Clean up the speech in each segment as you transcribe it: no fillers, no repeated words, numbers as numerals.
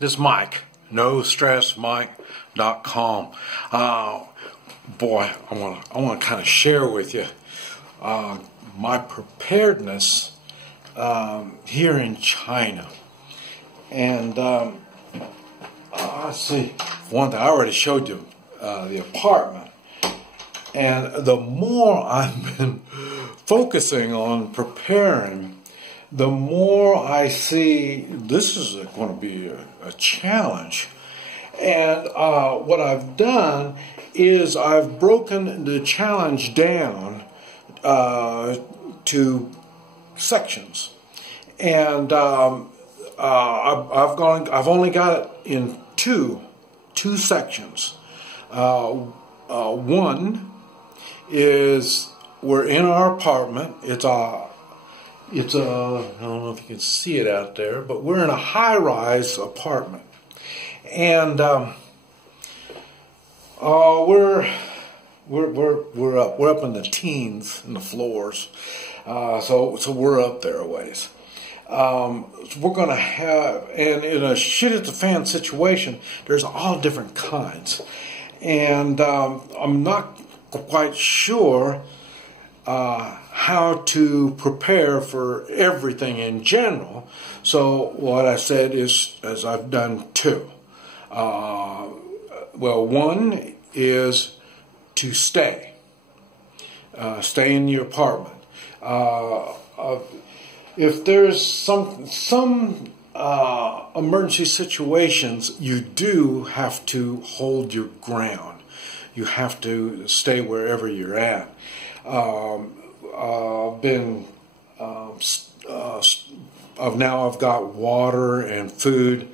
This is Mike, NoStressMike.com. Boy, I want to kind of share with you my preparedness here in China. And let's see, one thing I already showed you the apartment. And the more I've been focusing on preparing, the more I see this is going to be a challenge. And what I've done is I've broken the challenge down to sections. And I've only got it in two sections. One is we're in our apartment. It's a I don't know if you can see it out there, but we're in a high-rise apartment, and we're up in the teens in the floors, so we're up there a ways. So we're gonna have, and in a shit at the fan situation, there's all different kinds, and I'm not quite sure how to prepare for everything in general. So what I said is I've done two. Well, one is to stay in your apartment. If there's some emergency situations, you do have to hold your ground. You have to stay wherever you're at. I've got water and food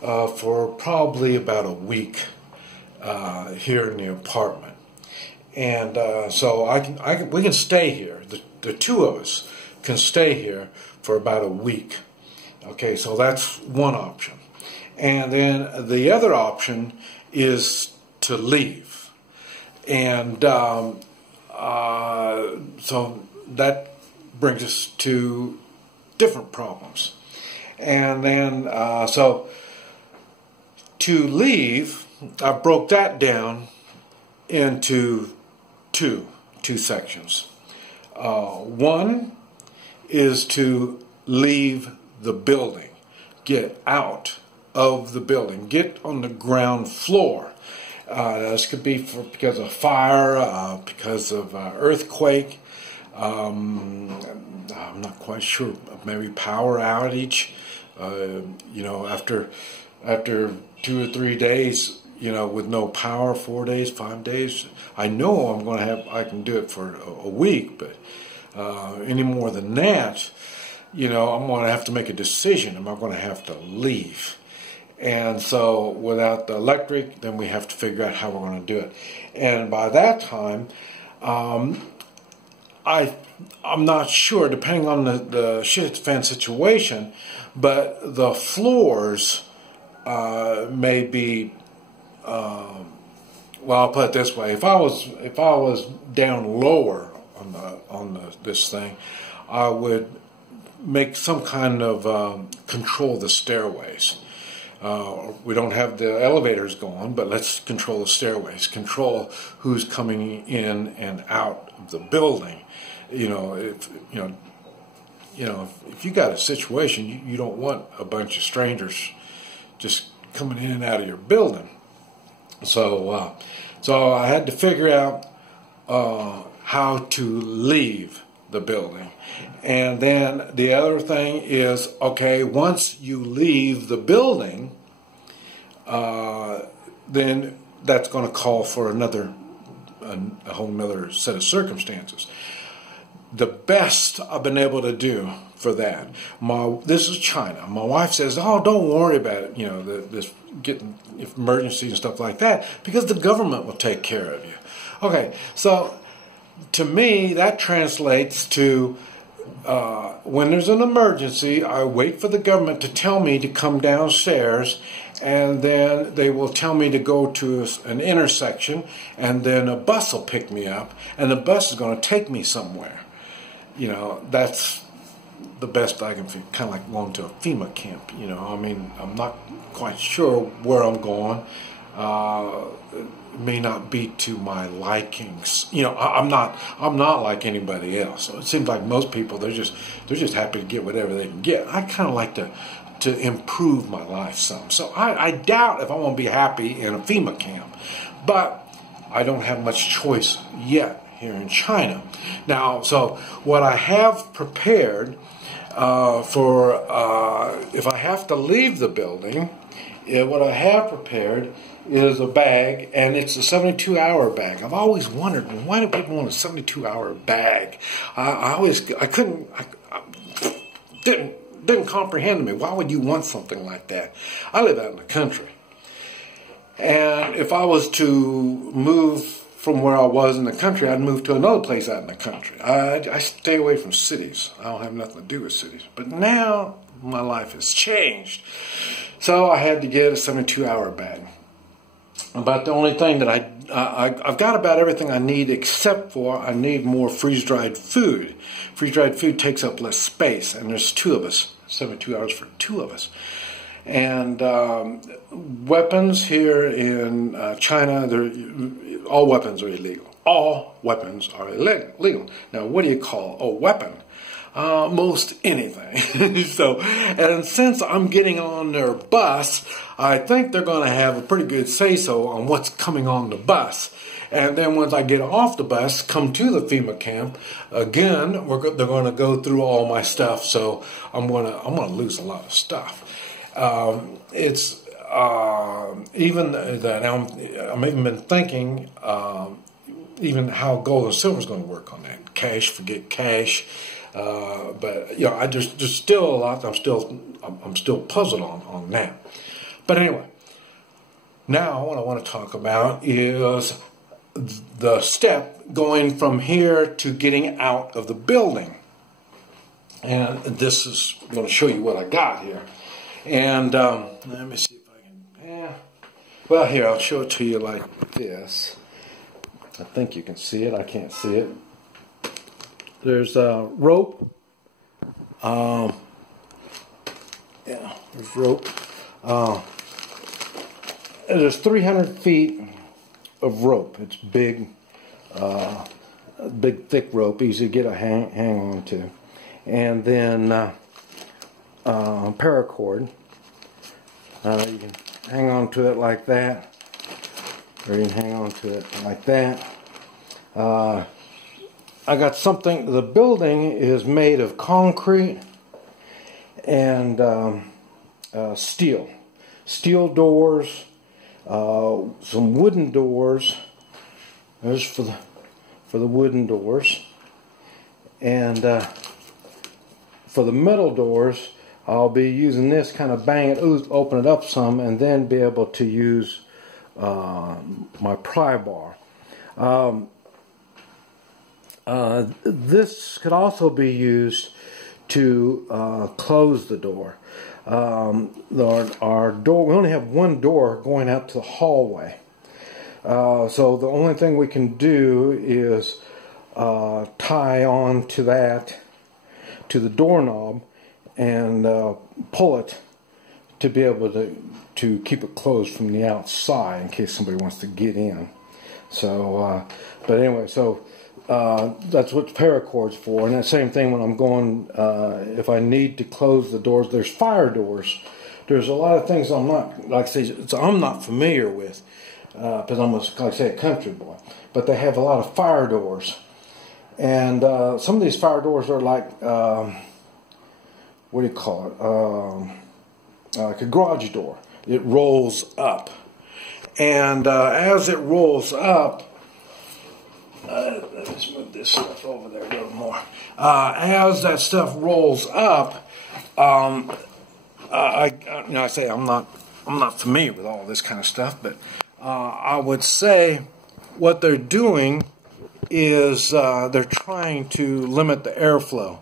for probably about a week here in the apartment, and so we can stay here. The two of us can stay here for about a week. Okay, so that's one option, and then the other option is to leave, and so that brings us to different problems. And then, so to leave, I broke that down into two sections. One is to leave the building, get out of the building, get on the ground floor. This could be because of fire, because of earthquake. I'm not quite sure. Maybe power outage. After 2 or 3 days, with no power, 4 days, 5 days. I know I can do it for a week, but any more than that, I'm going to have to make a decision. Am I going to have to leave? And so without the electric, then we have to figure out how we're going to do it. And by that time, I'm not sure, depending on the shit fan situation, but the floors may be, well, I'll put it this way: if I was down lower on this thing, I would make some kind of control the stairways. We don't have the elevators going, but let's control the stairways, control who's coming in and out of the building. If you got a situation, you don't want a bunch of strangers just coming in and out of your building. So I had to figure out how to leave the building. And then the other thing is, okay, once you leave the building, then that's going to call for a whole nother set of circumstances. The best I've been able to do for that, this is China. My wife says, "Oh, don't worry about it. This getting emergencies and stuff like that, because the government will take care of you." Okay, so to me that translates to when there's an emergency, I wait for the government to tell me to come downstairs, and then they will tell me to go to an intersection, and then a bus will pick me up, and the bus is going to take me somewhere. That's the best I can feel, kind of like going to a FEMA camp. You know, I mean, I'm not quite sure where I'm going. It may not be to my likings. You know, I'm not like anybody else. So it seems like most people, they're just happy to get whatever they can get. I kind of like to improve my life some. So I doubt if I want to be happy in a FEMA camp, but I don't have much choice yet here in China. Now, so what I have prepared for if I have to leave the building, what I have prepared is a bag, and it's a 72-hour bag. I've always wondered, why do people want a 72-hour bag? I didn't comprehend to me. Why would you want something like that? I live out in the country, and if I was to move from where I was in the country, I'd move to another place out in the country. I stay away from cities. I don't have nothing to do with cities. But now my life has changed, so I had to get a 72-hour bag. About the only thing that I've got about everything I need, except for I need more freeze-dried food. Freeze-dried food takes up less space, and there's 2 of us, 72 hours for 2 of us. And weapons here in China, all weapons are illegal. All weapons are illegal. Now, what do you call a weapon? Most anything. So, and since I'm getting on their bus, I think they're going to have a pretty good say-so on what's coming on the bus. And then once I get off the bus, come to the FEMA camp, again, they're going to go through all my stuff. So I'm going to lose a lot of stuff. It's even that I'm even been thinking even how gold and silver is going to work on that. Cash, forget cash. But you know, there's still a lot. I'm still puzzled on that. But anyway, now what I want to talk about is the step going from here to getting out of the building. And this is going to show you what I got here. And let me see if I can. Well, here, I'll show it to you like this. I think you can see it. I can't see it. There's a rope. Yeah, there's rope. There's 300 feet of rope. It's big, big thick rope, easy to get a hang on to. And then paracord. You can hang on to it like that, or you can hang on to it like that. I got something. The building is made of concrete and steel. Steel doors, some wooden doors. There's for the wooden doors, and for the metal doors, I'll be using this, kind of bang it, open it up some, and then be able to use my pry bar. This could also be used to close the door. Our door, we only have one door going out to the hallway. So the only thing we can do is tie on to that, to the doorknob, and pull it to be able to keep it closed from the outside in case somebody wants to get in. So, but anyway, so that's what paracord's for. And the same thing when I'm going, if I need to close the doors, there's fire doors. There's a lot of things I'm not, like I say, I'm not familiar with, because I'm, like I say, a country boy. But they have a lot of fire doors. And some of these fire doors are like, what do you call it? Like a garage door. It rolls up. And as it rolls up, let's move this stuff over there a little more. As that stuff rolls up, I say I'm not familiar with all this kind of stuff, but I would say what they're doing is they're trying to limit the airflow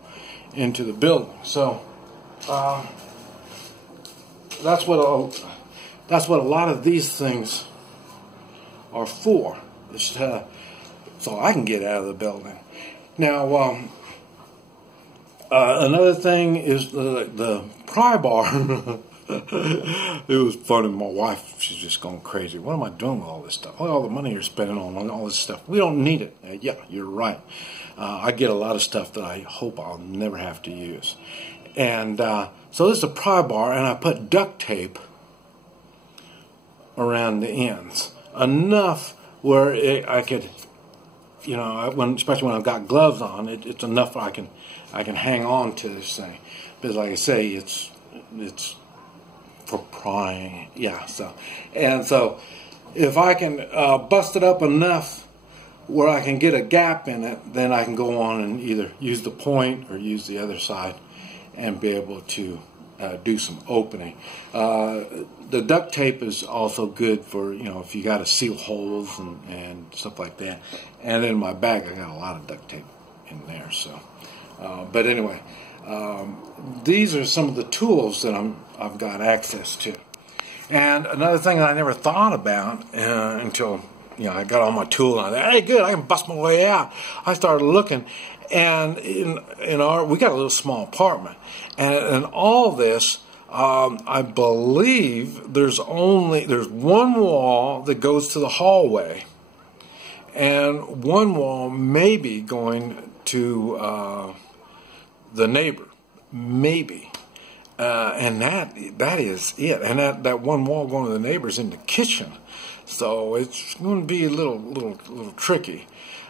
into the building. So that's what a lot of these things are for. So I can get out of the building. Now, Another thing is the pry bar. It was funny. My wife, she's just going crazy. What am I doing with all this stuff? All the money you're spending on all this stuff. We don't need it. Yeah, you're right. I get a lot of stuff that I hope I'll never have to use. And so this is a pry bar, and I put duct tape around the ends. Enough where I could, you know, especially when I've got gloves on, it's enough where I can hang on to this thing. Because like I say, it's for prying, yeah. So if I can bust it up enough where I can get a gap in it, then I can go on and either use the point or use the other side and be able to do some opening. The duct tape is also good for, you know, if you got to seal holes and stuff like that. And in my bag, I got a lot of duct tape in there. So, but anyway. These are some of the tools that I've got access to. And another thing that I never thought about until, you know, I got all my tools and I thought, hey, good, I can bust my way out. I started looking, and we got a little small apartment, and in all this, I believe there's one wall that goes to the hallway, and one wall maybe going to the neighbor, maybe, and that is it. And that one wall going to the neighbor's in the kitchen, so it's going to be a little tricky.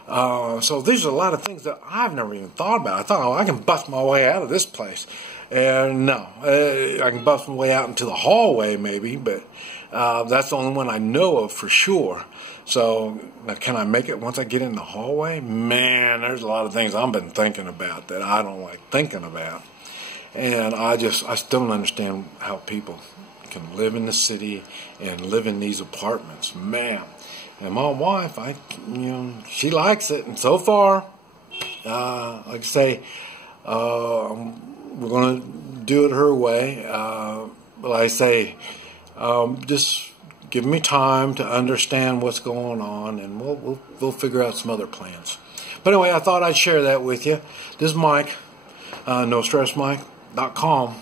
So these are a lot of things that I've never even thought about. I thought, oh, I can bust my way out of this place, and no, I can bust my way out into the hallway maybe, but that's the only one I know of for sure. So, now can I make it once I get in the hallway? Man, there's a lot of things I've been thinking about that I don't like thinking about. And I still don't understand how people can live in the city and live in these apartments. Man. And my wife, she likes it. And so far, like I say, we're going to do it her way. But like I say, just give me time to understand what's going on, and we'll figure out some other plans. But anyway, I thought I'd share that with you. This is Mike, NoStressMike.com.